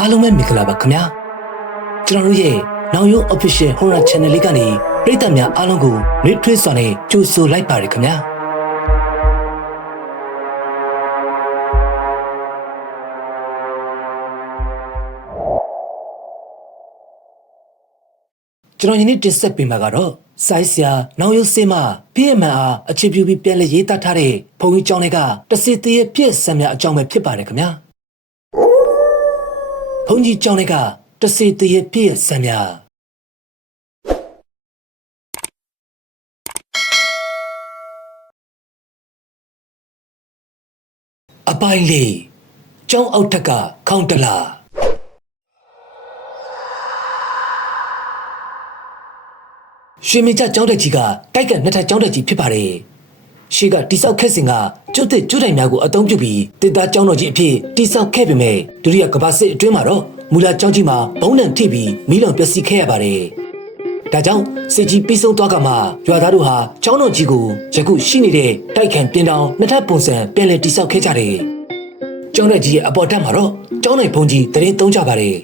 အားလုံးပဲမင်္ဂလာပါခင်ဗျာကျွန်တော်တို့ရဲ့နောင်ရုံ official horror channel လေးကနေပရိသတ်များအားလုံးကိုနှွေးထွေးစွာနဲ့ကြိုဆိုလိုက်ပါတယ်ခင်ဗျာကျွန်တော်ယနေ့တင်ဆက်ပေးမှာကတော့စိုင်းဆရာနောင်ရုံစေးမပြည့်မှန်အားအခြေပြုပြီးပြန်လည်ရေးသားထားတဲ့ဘုံကြီးကျောင်းတွေကတစီတည်းပြည့်စံများအကြောင်းပဲဖြစ်ပါတယ်ခင်ဗျာဘုံကြီးကျောင်းတွေကတစီတည်းပြည့်စံများအပိုင်းလေးကျောင်းအောက်ထက်ကခေါင်းတလာရွှေမြကျကျောင်းတက်ကြီးကတိုက်ကန်နှစ်ထပ်ကျောင်းတက်ကြီးဖြစ်ပါတယ်ရှေ့ကတိဆောက်ခဲ့စဉ်ကကျွတ်တဲ့ကျွတ်တိုင်များကိုအသုံးပြုပြီးတစ်သားကျောင်းတော်ကြီးအဖြစ်တိဆောက်ခဲ့ပေမဲ့ဒုတိယကမ္ဘာစစ်အတွင်းမှာတော့မူလကျောင်းကြီးမှာဘုံနှံထိပြီးမီးလောင်ပျက်စီးခဲ့ရပါတယ်ဒါကြောင့်စစ်ကြီးပြီးဆုံးသွားကမှရွာသားတို့ဟာကျောင်းတော်ကြီးကိုယခုရှိနေတဲ့တိုက်ခံပြင်တောင်နှစ်ထပ်ပုံစံပြန်လည်တိဆောက်ခဲ့ကြတယ်ကျောင်းတက်ကြီးရဲ့အပေါ်ထပ်မှာတော့ကျောင်းနိုင်ဘုံကြီးတရင်သုံးကြပါတယ်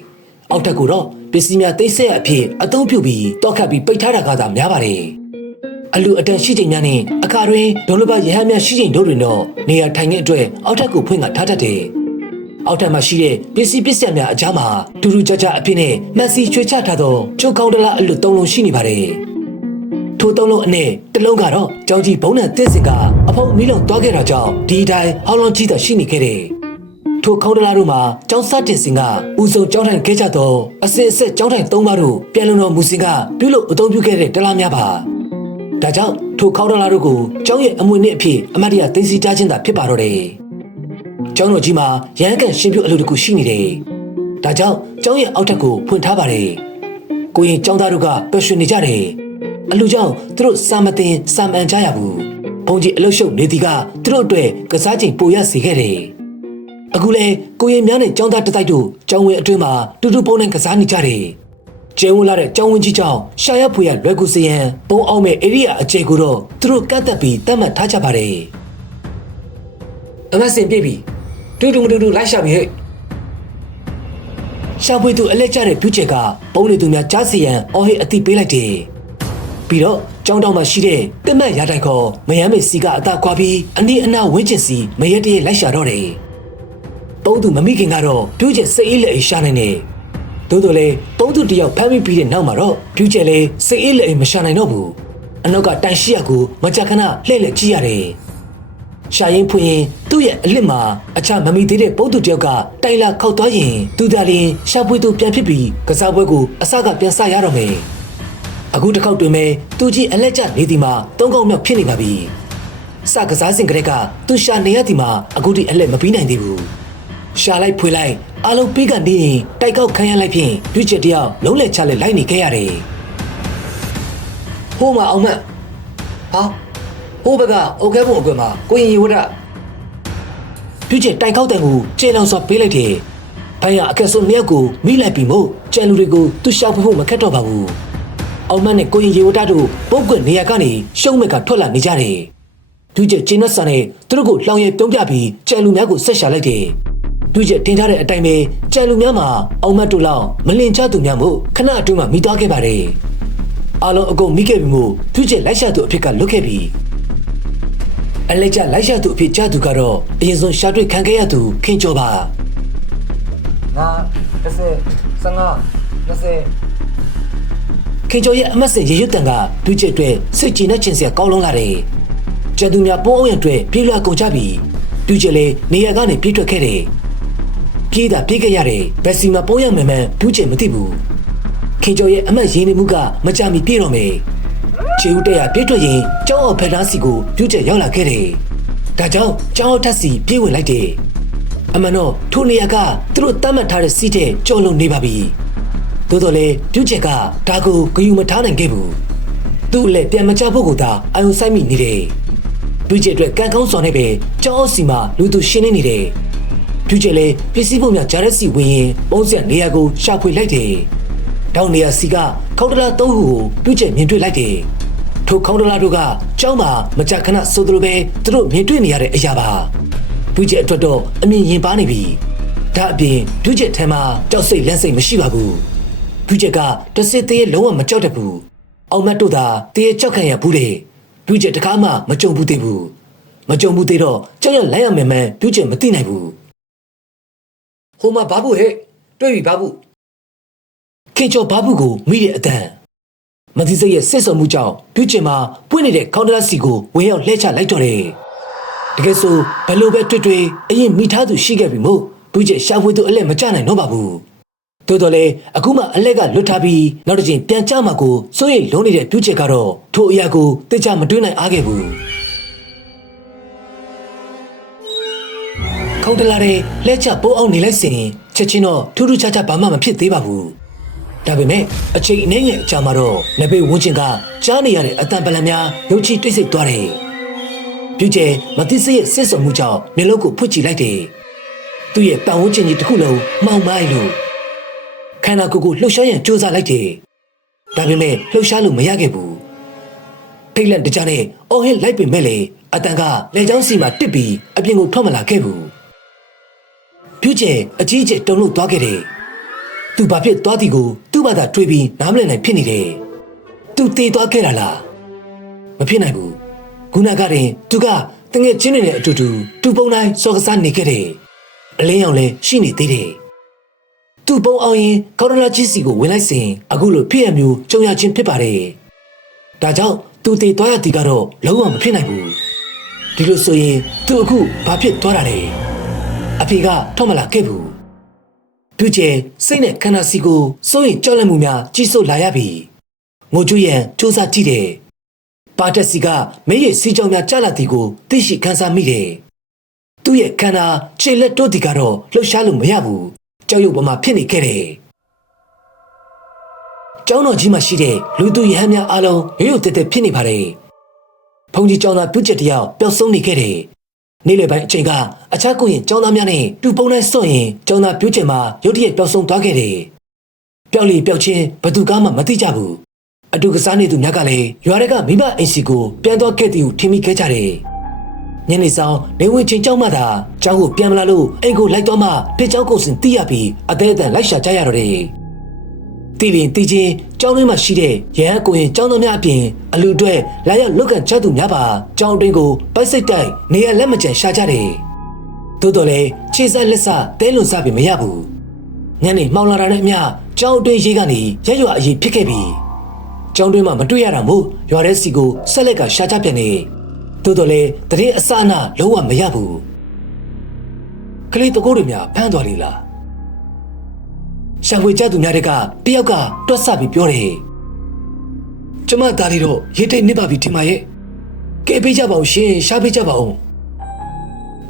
အောက်ထပ်ကိုတော့ပစ္စည်းများသိမ်းဆည်းအဖြစ်အသုံးပြုပြီးတောက်ခတ်ပြီးပိတ်ထားတာကသာများပါတယ်အလူအတန်ရှိချိန်များနဲ့အခါတွင်ဒုံလဘရဟန်းများရှိချိန်တို့တွင်တော့နေရာထိုင်ခင်းအတွက်အောက်ထပ်ကိုဖွင့်ကထားတတ်တယ်အောက်ထပ်မှာရှိတဲ့ပစ္စည်းပစ္စယများအကြားမှာတူတူကြကြအဖြစ်နဲ့မှန်စီချွေချထားသောကျုပ်ကောင်းတလားအလူ၃လုံးရှိနေပါတယ်ထို၃လုံးအနက်တစ်လုံးကတော့ကျောင်းကြီးဘုံနဲ့တင်းစင်ကအဖုံမီးလုံးသွားခဲ့တာကြောင့်ဒီတိုင်းဟောင်းလုံးကြီးသာရှိနေခဲ့တယ်ထိုခေါင်းတလားတို့မှာကျောင်းစတင်စဉ်ကဦးဆုံးကျောင်းထိုင်ခဲ့ကြသောအစစ်အဆက်ကျောင်းထိုင်၃ပါးတို့ပြန်လုံတော်မူစဉ်ကပြုလုပ်အသုံးပြုခဲ့တဲ့တလားများပါဒါကြောင့်ထိုခေါင်းတလားတို့ကိုကျောင်းရဲ့အမွေနှစ်အဖြစ်အမတ်တရသိသိထားခြင်းသာဖြစ်ပါတော့တယ်ကျောင်းတော်ကြီးမှာရဟန်းကန်ရှင်ပြုအလုပ်တစ်ခုရှိနေတယ်ဒါကြောင့်ကျောင်းရဲ့အောက်ထပ်ကိုဖွင့်ထားပါတယ်ကိုရင်ကျောင်းသားတို့ကပျော်ရွှင်နေကြတယ်အလူကြောင့်သူတို့စာမတင်စာမန်ကြရဘူးဘုန်းကြီးအလုရှုပ်နေသည်ကသူတို့အတွက်ကစားချိန်ပိုရစေခဲ့တယ်အခုလေကိုရင်များနဲ့ကျောင်းသားတတိုက်တို့ကျောင်းဝင်းအတွင်းမှာတူတူပုံနဲ့ကစားနေကြတယ်ကျဲဝင်လာတဲ့ကျောင်းဝင်းကြီးကြောင့်ရှာရဖွေရလွယ်ကူစရန်ပုံအောင်မဲ့ဧရိယာအကျယ်ကိုတော့သူတို့ကန့်သက်ပြီးတတ်မှတ်ထားကြပါတယ်အမဆင်ပြေပြီတူတူလိုက်ရှာပြီဟဲ့ရှာဖွေသူအလက်ကျတဲ့ပြူချက်ကပုံနေသူများကြားစီရန်အော်ဟစ်အတိပေးလိုက်တယ်ပြီးတော့ကျောင်းတောင်မှာရှိတဲ့တက်မတ်ရတိုင်ခေါ်မယမ်းမေစီကအသာခွာပြီးအနီးအနားဝင်းကျင်စီမရက်တည်းလိုက်ရှာတော့တယ်ပုံသူမမိခင်ကတော့ပြူချက်စိတ်အေးလက်အေးရှာနိုင်တယ်သို့တော်လည်းပုံသူတယောက်ဖမ်းမိပြီးတဲ့နောက်မှာတော့ပြူချက်လည်းစိတ်အေးလက်အေးမရှာနိုင်တော့ဘူးအနောက်ကတိုင်ရှိရကိုမကြခဏလှည့်ကြည့်ရတယ်ရှာရင်ဖွင့်ရင်သူ့ရဲ့အလစ်မှာအခြားမမီသေးတဲ့ပုံသူတယောက်ကတိုင်လာခောက်သွားရင်သူသာလျှင်ရှာဖွေသူပြန်ဖြစ်ပြီးကစားပွဲကိုအစကပြန်ဆရတော့မယ်အခုတစ်ခေါက်တွင်မဲ့သူကြီးအလက်ကျနေသည်မှာ၃ခေါက်မြောက်ဖြစ်နေပါပြီစကစားစဉ်ကလေးကသူရှာနေရသည်မှာအခုထိအလက်မပြီးနိုင်သေးဘူးရှာလိုက်ဖွေလိုက်အားလုံးပြီးကနေရင်တိုက်ကောက်ခံရလိုက်ဖြင့်ပြည့်ချက်တယောက်လုံးလက်ချလက်လိုက်နေခဲ့ရတယ်ဟိုးမအောင်မဟာဟိုးဘကအိုခဲပုံအကွယ်မှာကိုရင်ရေဝဒပြည့်ချက်တိုက်ကောက်တဲ့ကိုကျေလောင်စွာပေးလိုက်တယ်ဘိုင်ရအကက်ဆုံးနှစ်ယောက်ကိုမိလိုက်ပြီးမို့ကျန်လူတွေကိုသူ့ရှောက်ဖို့မခက်တော့ပါဘူးအောင်မနဲ့ကိုရင်ရေဝဒတို့ပုတ်ကွက်နေရာကနေရှုံးမဲ့ကထွက်လာနေကြတယ်ပြည့်ချက်ကျင်းနှက်ဆန်နဲ့သူတို့ကိုလှောင်ရဲပြုံးပြပြီးကျန်လူများကိုဆက်ရှာလိုက်တယ်ပြည့်ချက်တင်ထားတဲ့အတိုင်းပဲကြံလူများမှာအောင်မတ်တို့လောက်မလင်ချသူများမို့ခဏအတွင်းမှာမိသွားခဲ့ပါတယ်အားလုံးအကုန်မိခဲ့ပြီမို့ပြည့်ချက်လိုက်ရှာသူအဖြစ်ကလွတ်ခဲ့ပြီအလက်ကျလိုက်ရှာသူအဖြစ်ကြသူကတော့အရင်ဆုံးရှာတွေ့ခံခဲ့ရသူခင်ကျော်ပါငါ30 ခင်ကျော်ရဲ့အမတ်စင်ရေရွတ်တန်ကပြည့်ချက်အတွက်စိတ်ကြည်နဲ့ချင်စရာကောင်းလုံးလာတယ်ကြံသူများပုံအောင်ရအတွက်ပြေးလွှာကုန်ကြပြီပြည့်ချက်လည်းနေရာကနေပြေးထွက်ခဲ့တယ်ပြေးတာပြေးခဲ့ရတယ်ဘက်စီမှာပုံရမယ်မှန်ပြူးချင်မသိဘူးခင်ကျော်ရဲ့အမတ်ရင်းနေမှုကမကြမီပြေးတော့မယ်ချေဦးတက်ရပြေးထွက်ရင်ကျောင်းအောင်ဖက်သားစီကိုပြူးချက်ရောက်လာခဲ့တယ်ဒါကြောင့်ကျောင်းအောင်ထက်စီပြေးဝင်လိုက်တယ်အမှန်တော့ထိုနေရာကသူတို့တတ်မှတ်ထားတဲ့စီးတဲ့ကြော်လုံးနေပါပြီသို့တော်လည်းပြူးချက်ကဒါကိုဂယုမထားနိုင်ခဲ့ဘူးသူ့လည်းပြန်မချဖို့ကိုသာအာယုံဆိုင်မိနေတယ်ပြူးချက်အတွက်ကံကောင်းစွာနဲ့ပဲကျောင်းအောင်စီမှာလူသူရှင်းနေတယ်ပြူးချက်လည်းပစ္စည်းပုံများဂျာရက်စီဝင်ရင်ပုံစံနေရာကိုရှာဖွေလိုက်တယ်။တောင်နေရာစီကခေါင်းတလား၃ခုကိုပြူးချက်မြင်တွေ့လိုက်တယ်။ထိုခေါင်းတလားတို့ကကျောင်းမှာမကြခဏဆိုသလိုပဲသူတို့မြင်တွေ့နေရတဲ့အရာပါ။ပြူးချက်အတွက်တော့အမြင်ရင်ပါနေပြီ။ ဒါအပြင်ပြုချက်ထဲမှာကြောက်စိတ်လန့်စိတ်မရှိပါဘူးပြုချက်ကတစစ်သေးလုံးဝမကြောက်တတ်ဘူးအောင်မတ်တို့သာတရေကြောက်ခံရဘူးတဲ့ပြုချက်တကားမှမကြုံဘူးသေးဘူးမကြုံဘူးသေးတော့ကြောက်ရလိုက်ရမယ်မှန်ပြုချက်မသိနိုင်ဘူးဟိုမှာဘာဘူးဟဲ့တွေ့ပြီဘာဘူးခင်ကျော်ဘာဘူးကိုမိတဲ့အတန်မသိစိတ်ရဲ့စစ်ဆုံမှုကြောင့်ပြုချက်မှာပွင့်နေတဲ့ခေါင်းတရစီကိုဝင်ရောက်လှဲချလိုက်တော့တယ်တကယ်ဆိုဘယ်လိုပဲတွေ့အရင်မိထားသူရှိခဲ့ပြီမို့ပြုချက်ရှာဖွေသူအလက်မကျနိုင်တော့ပါဘူးတိုးတော်လေအခုမှအလက်ကလွတ်ထားပြီးနောက်တစ်ချိန်ပြန်ကြမှာကိုစိုးရိမ်လုံးနေတဲ့ပြုချက်ကတော့ထိုအရာကိုသိချမတွေးနိုင်အားခဲ့ဘူးခေါင်းတလာတဲ့လက်ချပိုးအောင်နေလိုက်စဉ်ချက်ချင်းတော့ထူးထူးခြားခြားဘာမှမဖြစ်သေးပါဘူးဒါပေမဲ့အချိန်အနည်းငယ်အကြာမှာတော့နဘေဝန်းကျင်ကကြားနေရတဲ့အတန်ပလန်များရုပ်ချတိတ်ဆိတ်သွားတယ်ပြုချက်မသိစိတ်ရဲ့စစ်ဆုံမှုကြောင့်မျက်လုံးကိုဖွင့်ကြည့်လိုက်တယ်သူ့ရဲ့ပတ်ဝန်းကျင်ကြီးတစ်ခုလုံးမှောင်မိုင်းလို့ခန္ဓာကိုယ်ကိုလှုပ်ရှားရန်ကြိုးစားလိုက်တယ်ဒါပေမဲ့လှုပ်ရှားလို့မရခဲ့ဘူးထိတ်လန့်တကြားနဲ့အော်ဟစ်လိုက်ပေမဲ့လေအတန်ကလေချောင်းစီမှာတစ်ပြီးအပြင်ကိုထွက်မလာခဲ့ဘူးပြုချက်အကြီးအကျယ်တုန်လှုပ်သွားခဲ့တယ်သူဘာဖြစ်သွားသည်ကိုသူ့ဘာသာတွေးပြီးနားမလည်နိုင်ဖြစ်နေတယ်သူတေးသွားခဲ့တာလားမဖြစ်နိုင်ဘူးခုနကတည်းသူကတငယ်ချင်းတွေနဲ့အတူတူသူ့ပုံတိုင်းစော်ကစားနေခဲ့တယ်အလင်းရောင်လည်းရှိနေသေးတယ်သူ့ပုံအောင်ရင်ကော်ရလာကြီးစီကိုဝင်လိုက်စဉ်အခုလိုဖြစ်ရမျိုးကြုံရချင်းဖြစ်ပါတယ်ဒါကြောင့်သူတေးသွားရသည်ကတော့လုံးဝမဖြစ်နိုင်ဘူးဒီလိုဆိုရင်သူအခုဘာဖြစ်သွားတာလဲအဖေကထောက်မလာခဲ့ဘူးပြုကျဲစိတ်နဲ့ခန္ဓာစီကိုစိုးရင်ကြောက်လန့်မှုများကြီးစိုးလာရပြီငိုကြွရန်စူးစမ်းကြည့်တယ်ပါတက်စီကမဲရဲ့စီကြောင်များကြားလာသည်ကိုသိရှိခန်းစားမိတယ်သူ့ရဲ့ခန္ဓာခြေလက်တို့ဒီကတော့လှုပ်ရှားလို့မရဘူးကြောက်ရွံ့ပေါ်မှာဖြစ်နေခဲ့တယ်ကျောင်းတော်ကြီးမှာရှိတဲ့လူသူရဟန်းများအားလုံးရုပ်တသက်ဖြစ်နေပါတယ်ဘုန်းကြီးကျောင်းသားပြုချက်တယောက်ပျောက်ဆုံးနေခဲ့တယ်နေ့လယ်ပိုင်းအချိန်ကအခြားကိုရင်ကျောင်းသားများနဲ့တူပုံတိုင်းစွန့်ရင်ကျောင်းသားပြုချက်မှာရုတ်တရက်ပျောက်ဆုံးသွားခဲ့တယ်ပျောက်လေပျောက်ချင်းဘသူကမှမသိကြဘူးအတူကစားနေသူများကလည်းရွာတွေကမိဘအိမ်စီကိုပြန်သွားခဲ့သည်ဟုထင်မိခဲ့ကြတယ်ညနေဆောင်နေဝင်ချင်းကျောင်းမှသာကျောင်းကိုပြန်မလာလို့အိမ်ကိုလိုက်တော့မှတစ်ကျောင်းကိုစင်တီးရပြီးအသေးအတန်လိုက်ရှာကြရတော့တယ်တီလင်တီချင်းကျောင်းတွင်းမှာရှိတဲ့ရဟန်းကိုရင်ကျောင်းသားများအပြင်အလူအတွက်လာရောက်လုတ်ကန်ချသူများပါကျောင်းတွင်းကိုပိုက်စိတ်တိုက်နေရလက်မကျန်ရှာကြတယ်သို့တော်လည်းခြေဆက်လက်စတဲလွန်စားပြီးမရဘူးညနေမှောင်လာတာနဲ့အမျှကျောင်းတွင်းရေးကနေရက်ရွာအရေးဖြစ်ခဲ့ပြီကျောင်းတွင်းမှာမတွေ့ရတာမို့ရွာထဲစီကိုဆက်လက်ကရှာကြပြန်နေသို့တော်လည်းတရင်အစအနလုံးဝမရဘူးကလေးတကိုးတွေများဖမ်းသွားလေလားရှာဖွေကြသူများတွေကတယောက်ကတွတ်ဆပြီးပြောတယ်ကျမသားလေးတော့ရေတိတ်နစ်ပါပြီဒီမှာရဲ့ကဲပေးကြပါဦးရှင်ရှာပေးကြပါဦး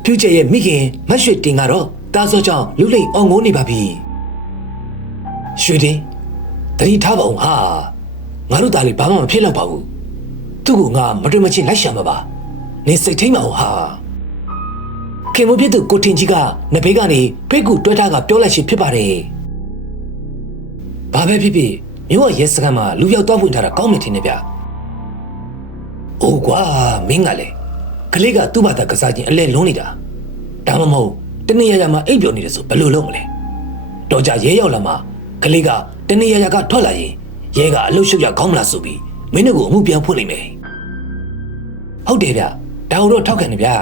ဖြူကျဲရဲ့မိခင်မတ်ရွှေတင်ကတော့တားစောကြောင့်လူလိမ်အောင်ငိုးနေပါပြီရွှေတင်တတိထားပါဦးဟာငါတို့သားလေးဘာမှမဖြစ်တော့ပါဘူးသူ့ကိုငါမတွေ့မချင်းလိုက်ရှာမှာပါနေစိတ်ထိမ့်ပါဦးဟာခင်မပြည့်သူကိုတင်ကြီးကနဘေးကနေဖိတ်ကူတွဲထားကပြောလိုက်ချင်းဖြစ်ပါတယ်ဘာပဲဖြစ်ဖြစ်မြို့ရဲစခန်းမှာလူရောက်တော့ဖွင့်ထားတာကောင်းမြင်ထင်နေဗျာ။အိုးကွာမင်းကလည်းကလေးကသူ့ဘာသာကစားခြင်းအလဲလုံးနေတာ။ဒါမှမဟုတ်တနေ့ရရမှာအိပ်ပျော်နေတယ်ဆိုဘယ်လိုလုပ်မလဲ။တော့ကြရဲရောက်လာမှကလေးကတနေ့ရရကထွက်လာရင်ရဲကအလုတ်ရှုပ်ရကောင်းမလားဆိုပြီးမင်းတို့ကိုအမှုပြန်ဖွင့်လိုက်မယ်။ဟုတ်တယ်ဗျ။ဒါတော့ထောက်ခံနေဗျာ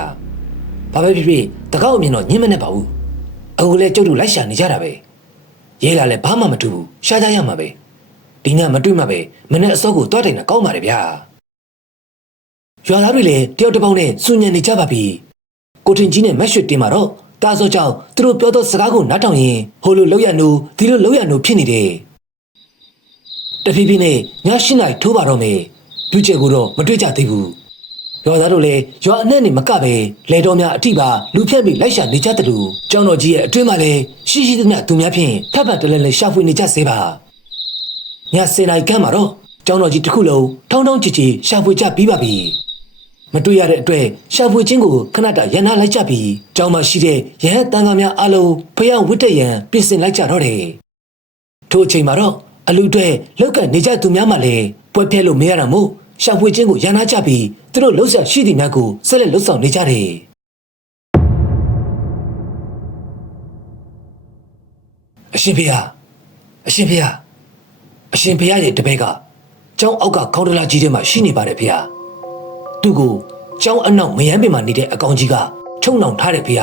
။ဘာပဲဖြစ်ဖြစ်တကောက်အမြင်တော့ညှင်းမနဲ့ပါဘူး။အခုလည်းကျုပ်တို့လိုက်ရှာနေကြတာပဲ။ရဲလာလည်းဘာမှမတူဘူးရှားကြရမှာပဲဒီညမတွေ့မှပဲမနေ့အစောကိုတွားတိုင်တာကောင်းပါတယ်ဗျာရွာသားတွေလည်းတယောက်တစ်ပေါင်းနဲ့စူညံနေကြပါပြီကိုထင်ကြီးနဲ့မတ်ရွှေတင်မှာတော့တားစောကြောင့်သူတို့ပြောသောစကားကိုနားထောင်ရင်ဟိုလိုလောက်ရနိုးဒီလိုလောက်ရနိုးဖြစ်နေတယ်တဖြည်းဖြည်းနဲ့ည8 နာရီထိုးပါတော့မယ်ပြုချက်ကိုတော့မတွေ့ကြသေးဘူးရွာသားတို့လည်းရွာအနှံ့နေမကပဲလေတော်များအထိပါလူဖြတ်ပြီးလိုက်ရှာနေကြတယ်လို့ကျောင်းတော်ကြီးရဲ့အတွင်းမှာလည်းရှိရှိသမျှသူများဖြင့်ထပ်ပတ်တလဲလဲရှာဖွေနေကြစေပါည10 နာရီခန့်မှာတော့ကျောင်းတော်ကြီးတစ်ခုလုံးထောင်းထောင်းချီချီရှာဖွေကြပြီးပါပြီမတွေ့ရတဲ့အတွက်ရှာဖွေခြင်းကိုခဏတာရန်နာလိုက်ကြပြီးကျောင်းမှာရှိတဲ့ရဟန်းတန်ခါများအလုံးဖျောင်းဝတ်တက်ရန်ပြင်ဆင်လိုက်ကြတော့တယ်ထို့အချိန်မှာတော့အလူတွေလောက်ကနေကြသူများမှလည်းပွဲပြဲလို့မရတာမို့ရှာဖွေခြင်းကိုရန်နာကြပြီးသူတို့လှုပ်ရှားရှိသည့်များကိုဆက်လက်လှုပ်ဆောင်နေကြတယ် အရှင်ဖေအရှင်ဖေအရှင်ဖေရဲ့တပည့်ကကျောင်းအောက်ကခေါင်းတလားကြီးထဲမှာရှိနေပါတယ်ဖေသူ့ကိုကျောင်းအနောက်မယမ်းပင်မှာနေတဲ့အကောင်ကြီးကချုံနှောင်ထားတယ်ဖေ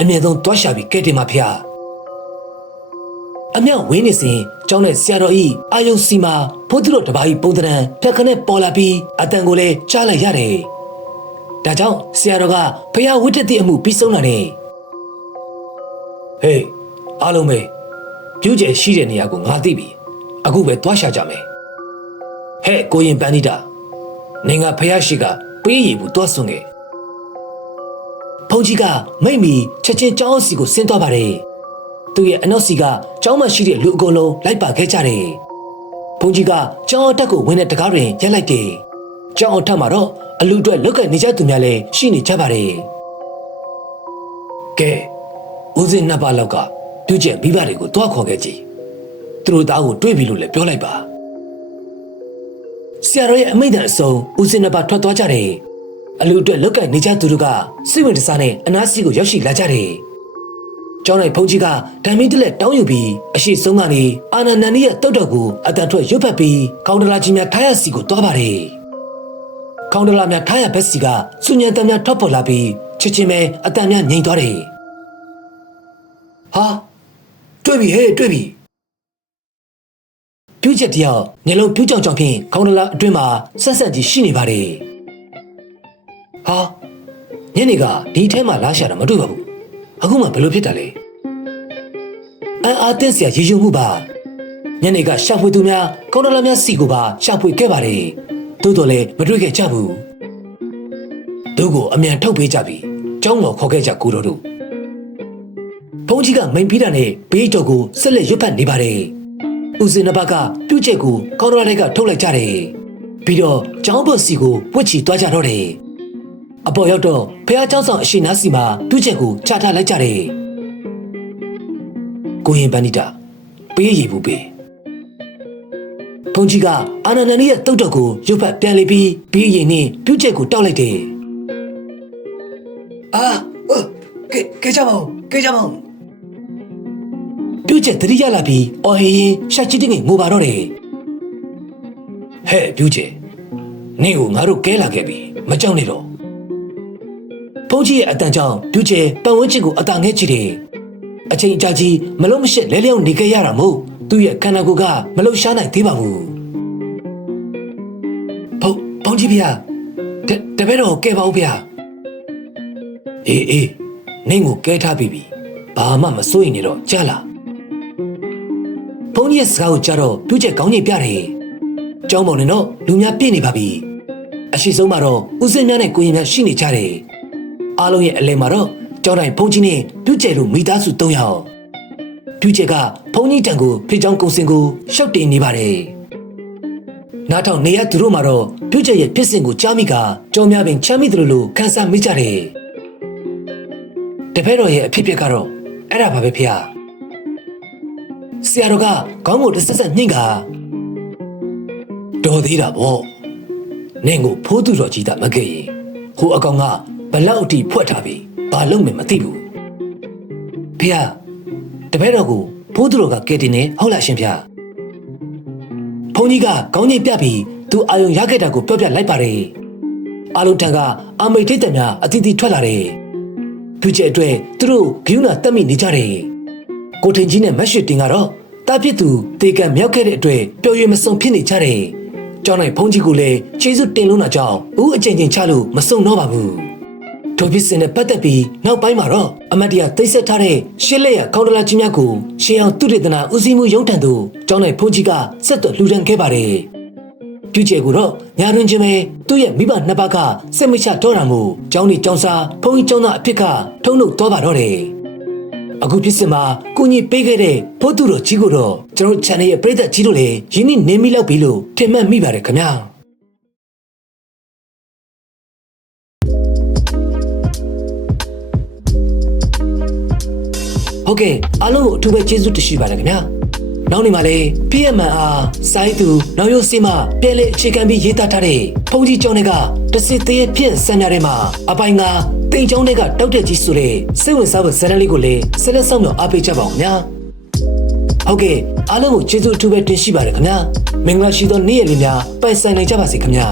အမြဲဆုံးတွားရှာပြီးကဲတင်ပါဖေအမြောက်ဝင်းနေစဉ်ကျောင်းနဲ့ဆရာတော်ဤအာယုံစီမှာဖိုးသူတော်တပါးဤပုံတရံဖြတ်ခနဲ့ပေါ်လာပြီးအတန်ကိုလည်းကြားလိုက်ရတယ်ဒါကြောင့်ဆရာတော်ကဖះဝိတ္တတိအမှုပြီးဆုံးလာတယ်ဟေးအားလုံးပဲပြူးကျယ်ရှိတဲ့နေရာကိုငါသိပြီအခုပဲတွားရှာကြမယ်ဟဲ့ကိုရင်ပန်းနီတာနင်ကဖះရှိကပေးရည်ဘူးတွားဆွငယ်ဖုန်ကြီးကမိတ်မီချက်ချင်းကျောင်းစီကိုဆင်းသွားပါတယ်သူရဲ့အနောက်စီကကျောင်းမှာရှိတဲ့လူအကုန်လုံးလိုက်ပါခဲ့ကြတယ်ဖုန်ကြီးကကျောင်းအတက်ကိုဝင်တဲ့တကားတွင်ရက်လိုက်တယ်ကျောင်းအထက်မှာတော့အလူအတွက်လောက်ကနေကြသူများလည်းရှိနေကြပါတယ်ကဲဦးစင်းနှစ်ပါးလောက်ကပြုကျက်မိဘတွေကိုတွားခေါ်ခဲ့ကြည့်သူတို့သားကိုတွေးပြီလို့လည်းပြောလိုက်ပါဆရာတော်ရဲ့အမိန့်တန်အစုံဦးစင်းနှစ်ပါးထွက်သွားကြတယ်အလူအတွက်လောက်ကနေကြသူတို့ကစိတ်ဝင်စားနဲ့အနားစီကိုရောက်ရှိလာကြတယ်ကျောင်း၌ဖုန်ကြီးကဒံမင်းတလက်တောင်းယူပြီးအရှိဆုံးကနေအာနန္ဒန်ရဲ့တုတ်တော်ကိုအတန်ထွက်ရွတ်ဖက်ပြီးခေါင်းတလာကြီးများထားရစီကိုတွားပါတယ်ခေါင်းတလာများထားရဘက်စီကစုညံတမ်းများထွက်ပေါ်လာပြီးချစ်ချင်းပဲအတန်များငြိမ်သွားတယ်ဟာတွေ့ပြီဟဲ့တွေ့ပြီပြုချက်တယောက်ညလုံးပြူးကြောင်ကြောင်ဖြင့်ခေါင်းတလာအတွင်းမှာဆက်ဆက်ကြီးရှိနေပါတယ်ဟာညနေကဒီထဲမှာလာရှာတာမတွေ့ပါဘူးအခုမှဘယ်လိုဖြစ်တာလဲအားတင်းစရာရေယုံမှုပါညနေကရှာဖွေသူများခေါင်းတလာများစီကိုပါရှာဖွေခဲ့ပါတယ်သို့တော်လည်းမတွေ့ခဲ့ကြဘူးသူ့ကိုအမြန်ထုတ်ပေးကြပြီးကျောင်းတော်ခေါ်ခဲ့ကြကိုတော်တို့ဘုန်းကြီးကမိန်ပြီးတာနဲ့ဘေးတော်ကိုဆက်လက်ရွတ်ဖတ်နေပါတယ်ဦးစင်နှစ်ပါးကပြုတ်ချက်ကိုခေါင်းတလာတွေကထုတ်လိုက်ကြတယ်ပြီးတော့ကျောင်းပေါ်စီကိုဝှက်ချီသွားကြတော့တယ်အပေါ်ရောက်တော့ဖះเจ้าဆောင်အရှိနာစီမှာပြုတ်ချက်ကိုချထားလိုက်ကြတယ်ကိုရင်ပန္နိတာပေးရည်ဘူးပေးဘုန်းကြီးကအာနန္ဒန်ရဲ့တုတ်တော်ကိုရုပ်ဖတ်ပြန်လေပြီးဘေးရင်နဲ့ပြုတ်ချက်ကိုတောက်လိုက်တယ်ကဲကြပါဦးပြုတ်ချက်တတိယလာပြီးအော်ဟေရင်ရှာချစ်တဲ့ငိုပါတော့တယ်ဟဲ့ပြုတ်ချက်နင့်ကိုငါတို့ကဲလာခဲ့ပြီမကြောက်နဲ့တော့ဖုန်ကြီးရဲ့အတန်ကြောင့်ပြုတ်ချက်ပတ်ဝန်းကျင်ကိုအတာငဲကြည့်တယ်အချိန်အကြာကြီးမလုံးမရှက်လဲလျောင်းနေခဲ့ရတာမို့သူ့ရဲ့ခန္ဓာကိုယ်ကမလှုပ်ရှားနိုင်သေးပါဘူးဘုန်းကြီးဗျာတပည့်တော်ကဲပါဦးဗျာအေးနင့်ကိုကဲထားပြီဘာမှမစိုးရင်နေတော့ကြားလားဘုန်းကြီးရဲ့စကားကိုကြားတော့ပြုတ်ချက်ကောင်းကြီးပြတယ်ကျောင်းပေါ်နဲ့တော့လူများပြည့်နေပါပြီအရှိဆုံးမှာတော့ဦးစင်းများနဲ့ကိုရင်များရှိနေကြတယ်အားလုံးရဲ့အလဲမှာတော့ကျောင်းတိုင်းဘုန်းကြီးနဲ့ပြုတ်ချက်လိုမိသားစု3ယောက်ပြုတ်ချက်ကဘုန်းကြီးတန်ကိုဖိချောင်းကုံစင်ကိုရှောက်တင်နေပါတယ်နားထောင်နေရသူတို့မှာတော့ပြုတ်ချက်ရဲ့ဖြစ်စဉ်ကိုကြားမိကကျောင်းများပင်ချမ်းမိသလိုခန်းစားမိကြတယ်တပည့်တော်ရဲ့အဖြစ်ကတော့အဲ့ဒါပါပဲဖေ။ဆရာတော်ကခေါင်းကိုတစ်ဆက်ဆက်ညှိကတော်သေးတာပေါ့။နင့်ကိုဖိုးသူတော်ကြီးတာမခဲ့ရင်ဟိုအကောင်ကဘလောက်အထိဖွက်ထားပြီးဘာလုပ်မယ်မသိဘူး။ဖေ။တပည့်တော်ကိုဖိုးသူတော်ကကဲတင်နေဟုတ်လားရှင်ဖေ။ဘုန်းကြီးကခေါင်းညိတ်ပြပြီးသူအာယုံရခဲ့တာကိုပြောပြလိုက်ပါတယ်။အာလုံးထံကအာမိတ်ထိတ်တများအတီးတီးထွက်လာတယ်။ပြုချက်အတွက်သူတို့ဂိူးနာတက်မိနေကြတယ်ကိုထင်ကြီးနဲ့မက်ရှစ်တင်ကတော့တာပြစ်သူတေကန်မြောက်ခဲ့တဲ့အတွက်ပျော်ရွှင်မစုံဖြစ်နေကြတယ်ကျောင်းနိုင်ဘုန်းကြီးကလည်းခြေစွတင်လုံးတာကြောင့်ဦးအကျဉ်းချင်းချလို့မစုံတော့ပါဘူးထိုဖြစ်စဉ်နဲ့ပတ်သက်ပြီးနောက်ပိုင်းမှာတော့အမတ်တရသိဆက်ထားတဲ့ရှစ်လက်ရခေါင်းတလာကြီးများကိုရှင်းအောင်သူတေသနာဦးစီးမှုရုံးထံသို့ကျောင်းနိုင်ဘုန်းကြီးကဆက်သွယ်လှူဒန်းခဲ့ပါတယ်ပြုချက်ကိုတော့ညာတွင်ချင်းပဲသူ့ရဲ့မိဘနှစ်ပါးကစိတ်မချတော့တာမို့ကျောင်းနေကျောင်းစားဘုန်းကြီးကျောင်းသားအဖြစ်ကထုံးလို့တော့ပါတော့တယ်အခုဖြစ်စဉ်မှာကိုကြီးပေးခဲ့တဲ့ဖိုးသူတော်ကြီးကိုတော့ကျွန်တော် channel ရဲ့ပရိသတ်ကြီးတို့လည်းရင်းနှီးနေမိလောက်ပြီလို့ထင်မှတ်မိပါတယ်ခင်ဗျာဟုတ်ကဲ့အားလုံးကိုအထူးပဲကျေးဇူးတင်ရှိပါတယ်ခင်ဗျာနောက်နေမှာလေ PMN အားစိုင်းသူနောက်ရုပ်စီမပြန်လေအခြေခံပြီးရေးသားထားတဲ့ဖုန်ကြီးကျောင်းတွေကတစစ်သေးဖြင့်ဆံများထဲမှာအပိုင်းကတိမ်ကျောင်းတွေကတောက်တဲ့ကြီးဆိုတဲ့စိတ်ဝင်စားဖို့ဇာတ်လမ်းလေးကိုလည်းဆက်လက်ဆောင်မြောက်အားပေးကြပါဦးခင်ဗျာ ဟုတ်ကဲ့အားလုံးကိုကျေးဇူးအထူးပဲတင်ရှိပါတယ်ခင်ဗျာမင်္ဂလာရှိသောနေ့ရက်လေးများပိုင်ဆိုင်နိုင်ကြပါစေခင်ဗျာ